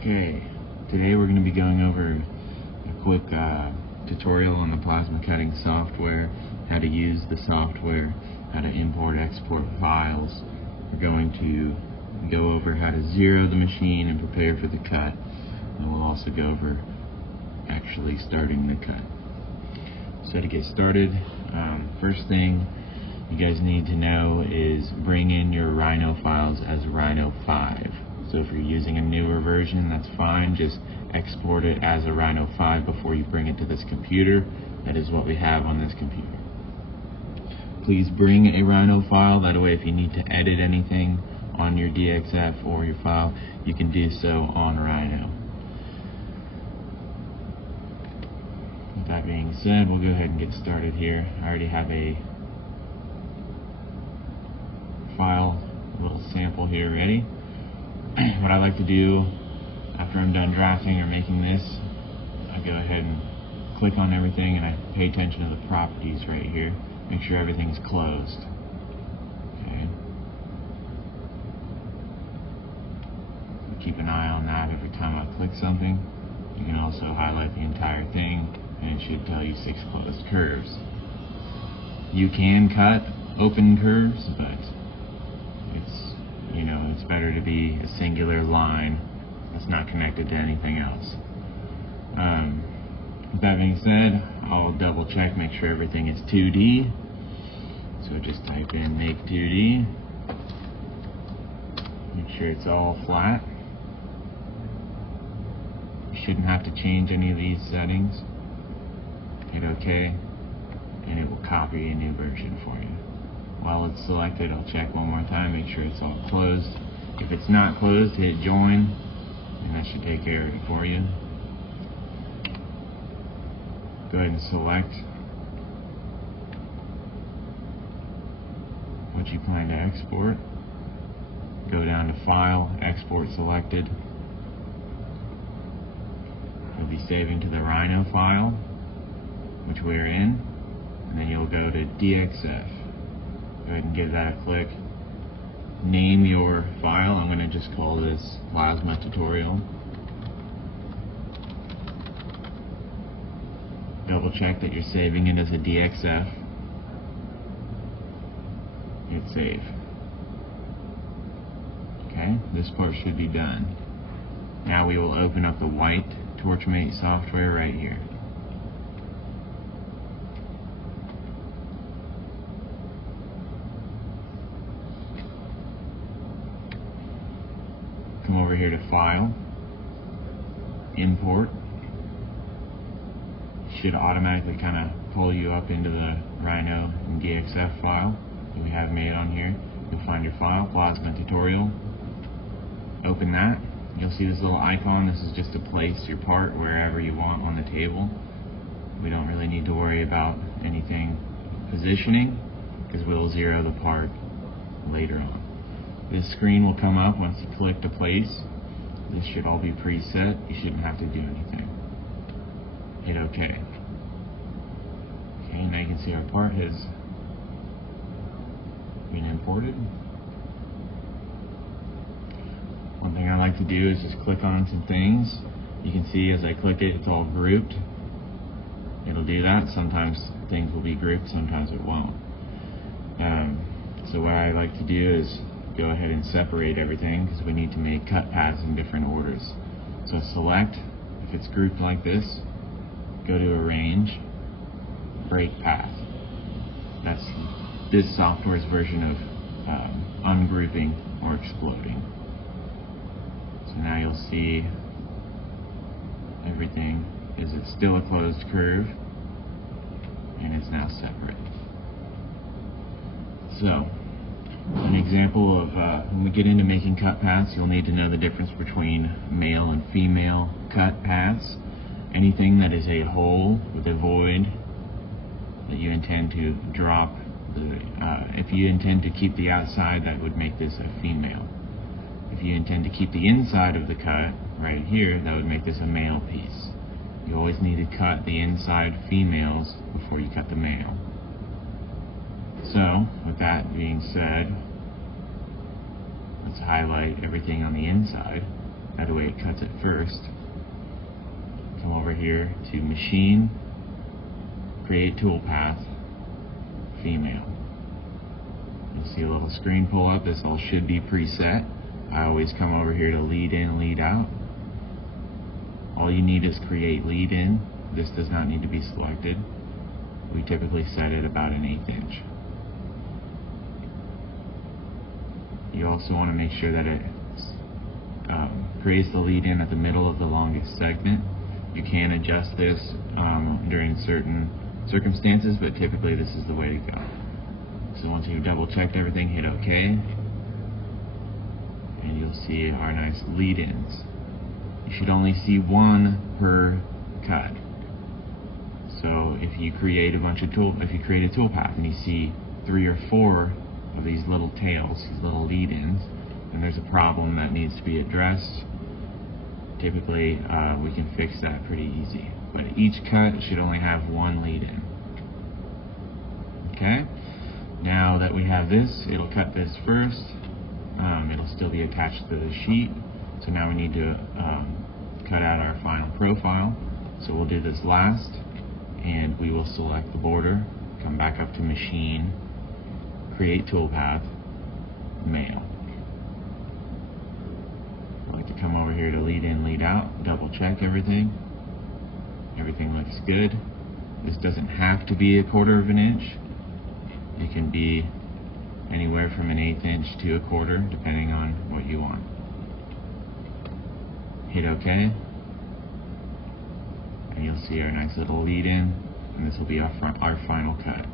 Okay, today we're going to be going over a quick tutorial on the plasma cutting software, how to use the software, how to import, export files. We're going to go over how to zero the machine and prepare for the cut, and we'll also go over actually starting the cut. So to get started, first thing you guys need to know is bring in your Rhino files as Rhino 5. So if you're using a newer version, that's fine. Just export it as a Rhino 5 before you bring it to this computer. That is what we have on this computer. Please bring a Rhino file. That way if you need to edit anything on your DXF or your file, you can do so on Rhino. With that being said, we'll go ahead and get started here. I already have a file, a little sample here ready. What I like to do after I'm done drafting or making this, I go ahead and click on everything and I pay attention to the properties right here. Make sure everything's closed. Okay. Keep an eye on that every time I click something. You can also highlight the entire thing and it should tell you 6 closed curves. You can cut open curves, but it's better to be a singular line that's not connected to anything else. With that being said, I'll double check, make sure everything is 2D. So just type in make 2D. Make sure it's all flat. You shouldn't have to change any of these settings. Hit OK, and it will copy a new version for you. While it's selected, I'll check one more time, make sure it's all closed. If it's not closed, hit join, and that should take care of it for you. Go ahead and select what you plan to export. Go down to File, Export Selected. You'll be saving to the Rhino file, which we're in, and then you'll go to DXF. Go ahead and give that a click. Name your file. I'm going to just call this Plasma Tutorial. Double check that you're saving it as a DXF. Hit save. Okay, this part should be done. Now we will open up the white Torchmate software right here. Come over here to File, Import. Should automatically kind of pull you up into the Rhino and DXF file that we have made on here. You'll find your file, Plasma Tutorial. Open that. You'll see this little icon. This is just to place your part wherever you want on the table. We don't really need to worry about anything positioning because we'll zero the part later on. This screen will come up once you click to place. This should all be preset. You shouldn't have to do anything. Hit OK. Okay, now you can see our part has been imported. One thing I like to do is just click on some things. You can see as I click it, it's all grouped. It'll do that. Sometimes things will be grouped, sometimes it won't. So what I like to do is go ahead and separate everything because we need to make cut paths in different orders. So select, if it's grouped like this, go to Arrange, Break Path. That's this software's version of ungrouping or exploding. So now you'll see everything is it's still a closed curve and it's now separate. So an example of when we get into making cut paths, you'll need to know the difference between male and female cut paths. Anything that is a hole with a void that you intend to drop, if you intend to keep the outside, that would make this a female. If you intend to keep the inside of the cut, right here, that would make this a male piece. You always need to cut the inside females before you cut the male. So, with that being said, let's highlight everything on the inside. That way it cuts it first. Come over here to Machine, Create Toolpath, Female. You'll see a little screen pull up. This all should be preset. I always come over here to Lead In, Lead Out. All you need is Create Lead In. This does not need to be selected. We typically set it about an 1/8 inch. You also want to make sure that it creates the lead in at the middle of the longest segment. You can adjust this during certain circumstances, but typically this is the way to go. So once you've double checked everything, hit OK, and you'll see our nice lead ins. You should only see one per cut. So if you create a toolpath and you see 3 or 4 of these little tails, these little lead ins, and there's a problem that needs to be addressed, typically we can fix that pretty easy. But each cut should only have one lead in. Okay? Now that we have this, it'll cut this first. It'll still be attached to the sheet. So now we need to cut out our final profile. So we'll do this last, and we will select the border, come back up to Machine, Create Toolpath, Male. I like to come over here to Lead In, Lead Out, double check everything. Everything looks good. This doesn't have to be 1/4 of an inch. It can be anywhere from an 1/8 inch to 1/4, depending on what you want. Hit OK, and you'll see our nice little lead in, and this will be our final cut.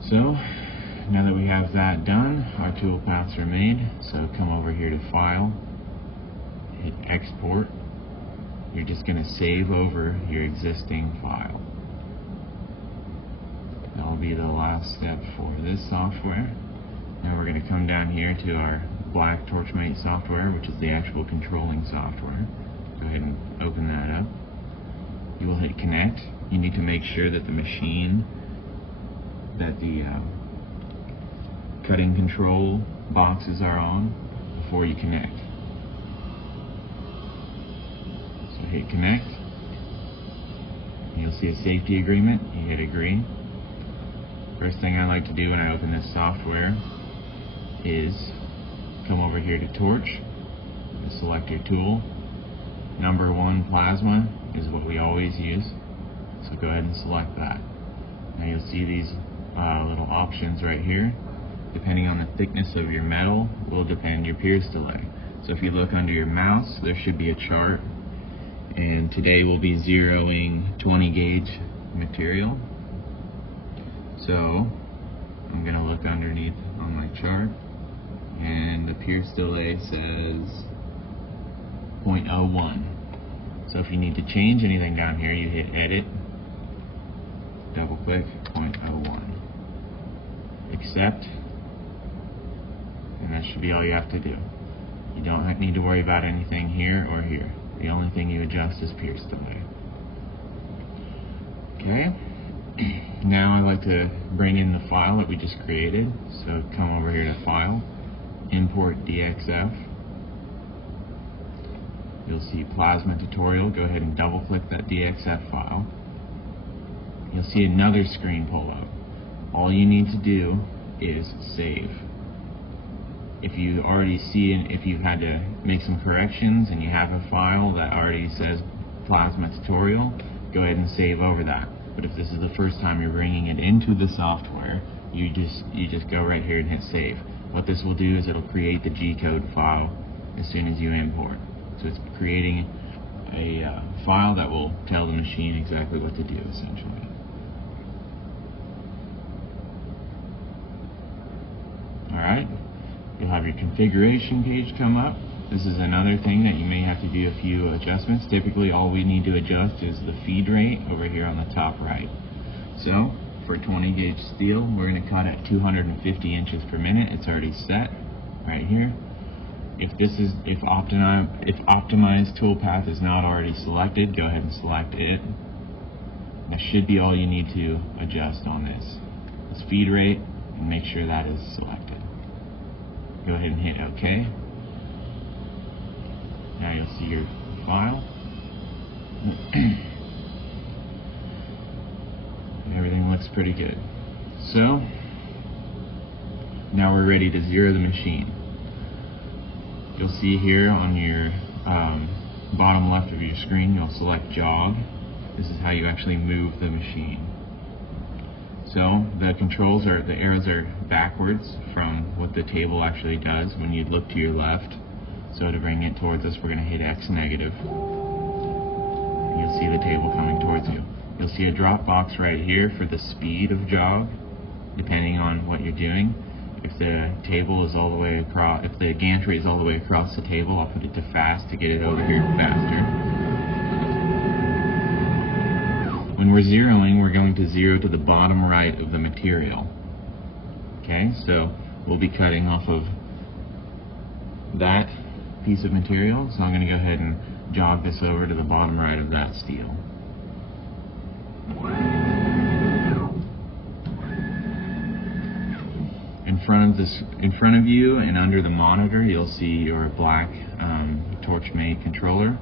So now that we have that done, our tool paths are made. So come over here to File, hit Export. You're just going to save over your existing file. That will be the last step for this software. Now we're going to come down here to our black Torchmate software, which is the actual controlling software. Go ahead and open that up. You will hit Connect. You need to make sure that the machine, that the cutting control boxes are on before you connect. So hit Connect. You'll see a safety agreement. You hit Agree. First thing I like to do when I open this software is come over here to Torch, select your tool. Number 1 plasma is what we always use, so go ahead and select that. Now you'll see these little options right here. Depending on the thickness of your metal will depend your pierce delay. So if you look under your mouse, there should be a chart, and today we'll be zeroing 20 gauge material. So I'm going to look underneath on my chart, and the pierce delay says 0.01. So if you need to change anything down here, you hit Edit, double click 0.01, Accept, and that should be all you have to do. You don't need to worry about anything here or here. The only thing you adjust is pierce delay. Okay. Now I'd like to bring in the file that we just created. So come over here to File, Import DXF. You'll see Plasma Tutorial. Go ahead and double click that DXF file. You'll see another screen pull up. All you need to do is save. If you already see it, if you've had to make some corrections and you have a file that already says Plasma Tutorial, go ahead and save over that. But if this is the first time you're bringing it into the software, you just go right here and hit Save. What this will do is it'll create the G-code file as soon as you import. So it's creating a file that will tell the machine exactly what to do, essentially. Alright, you'll have your configuration page come up. This is another thing that you may have to do a few adjustments. Typically all we need to adjust is the feed rate over here on the top right. So for 20 gauge steel, we're going to cut at 250 inches per minute. It's already set right here. If optimized toolpath is not already selected, go ahead and select it. That should be all you need to adjust on this. This feed rate, and make sure that is selected. Go ahead and hit OK. Now you'll see your file. Everything looks pretty good. So now we're ready to zero the machine. You'll see here on your bottom left of your screen, you'll select jog. This is how you actually move the machine. So the controls are, the arrows are backwards from what the table actually does when you look to your left. So to bring it towards us, we're going to hit X negative. You'll see the table coming towards you. You'll see a drop box right here for the speed of jog, depending on what you're doing. If the table is all the way across, if the gantry is all the way across the table, I'll put it to fast to get it over here faster. When we're zeroing, we're going to zero to the bottom right of the material. Okay, so we'll be cutting off of that piece of material, so I'm going to go ahead and jog this over to the bottom right of that steel. In front of you and under the monitor, you'll see your black Torchmate controller.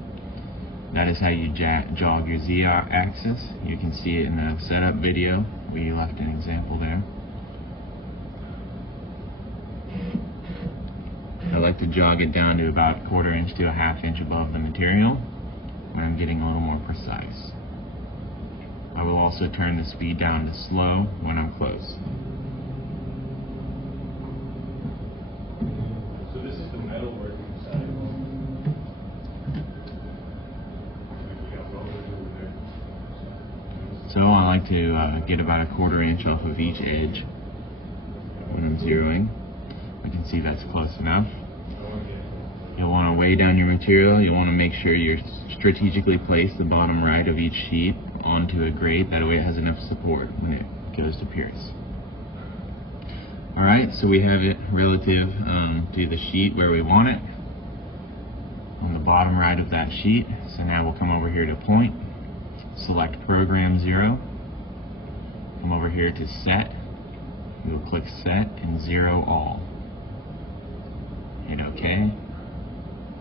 That is how you jog your Z-axis. You can see it in the setup video. We left an example there. I like to jog it down to about 1/4 inch to a 1/2 inch above the material when I'm getting a little more precise. I will also turn the speed down to slow when I'm close. So this is the metal working side. So I like to get about 1/4 inch off of each edge when I'm zeroing. I can see that's close enough. You'll want to weigh down your material. You'll want to make sure you strategically place the bottom right of each sheet onto a grate. That way it has enough support when it goes to pierce. Alright, so we have it relative to the sheet where we want it, on the bottom right of that sheet. So now we'll come over here to point, select program 0, come over here to set, we'll click set and zero all. Hit OK.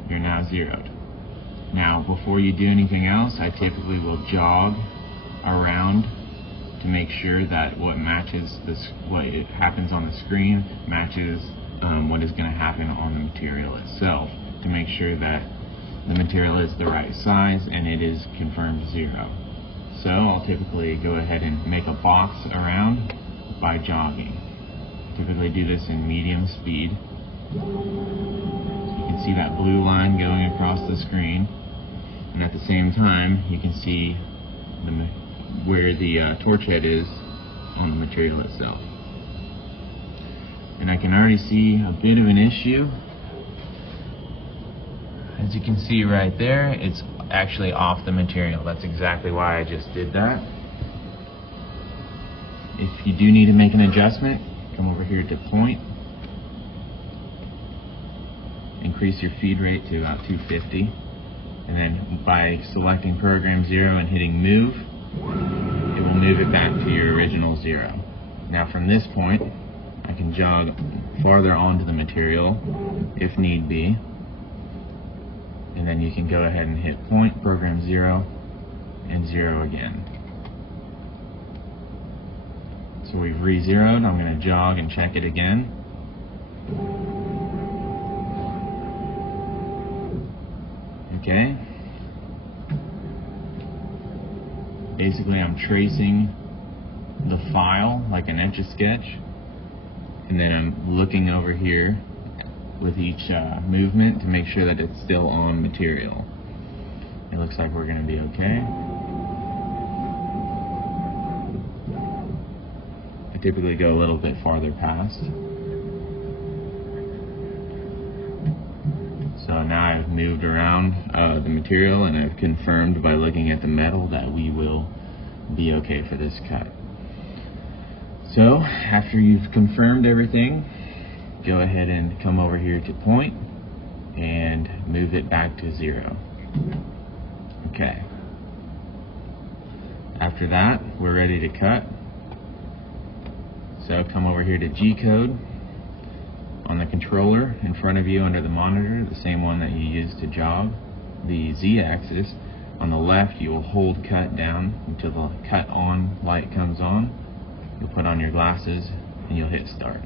You're now zeroed. Now before you do anything else, I typically will jog around to make sure that what matches what happens on the screen matches what is going to happen on the material itself, to make sure that the material is the right size and it is confirmed 0. So I'll typically go ahead and make a box around by jogging. Typically do this in medium speed. You can see that blue line going across the screen, and at the same time you can see where the torch head is on the material itself. And I can already see a bit of an issue. As you can see right there, it's actually off the material. That's exactly why I just did that. If you do need to make an adjustment, come over here to point. Increase your feed rate to about 250. And then by selecting program 0 and hitting move, it will move it back to your original 0. Now from this point, I can jog farther onto the material if need be. And then you can go ahead and hit point, program 0, and 0 again. So we've re-zeroed. I'm going to jog and check it again. Okay. Basically I'm tracing the file like an Etch-a-Sketch, and then I'm looking over here with each movement to make sure that it's still on material. It looks like we're going to be okay. I typically go a little bit farther past. So now I've moved around the material, and I've confirmed by looking at the metal that we will be okay for this cut. So after you've confirmed everything, go ahead and come over here to point and move it back to 0. Okay. After that, we're ready to cut. So come over here to G-code on the controller in front of you under the monitor, the same one that you used to jog. the Z-axis. On the left, you will hold cut down until the cut on light comes on. You'll put on your glasses and you'll hit start.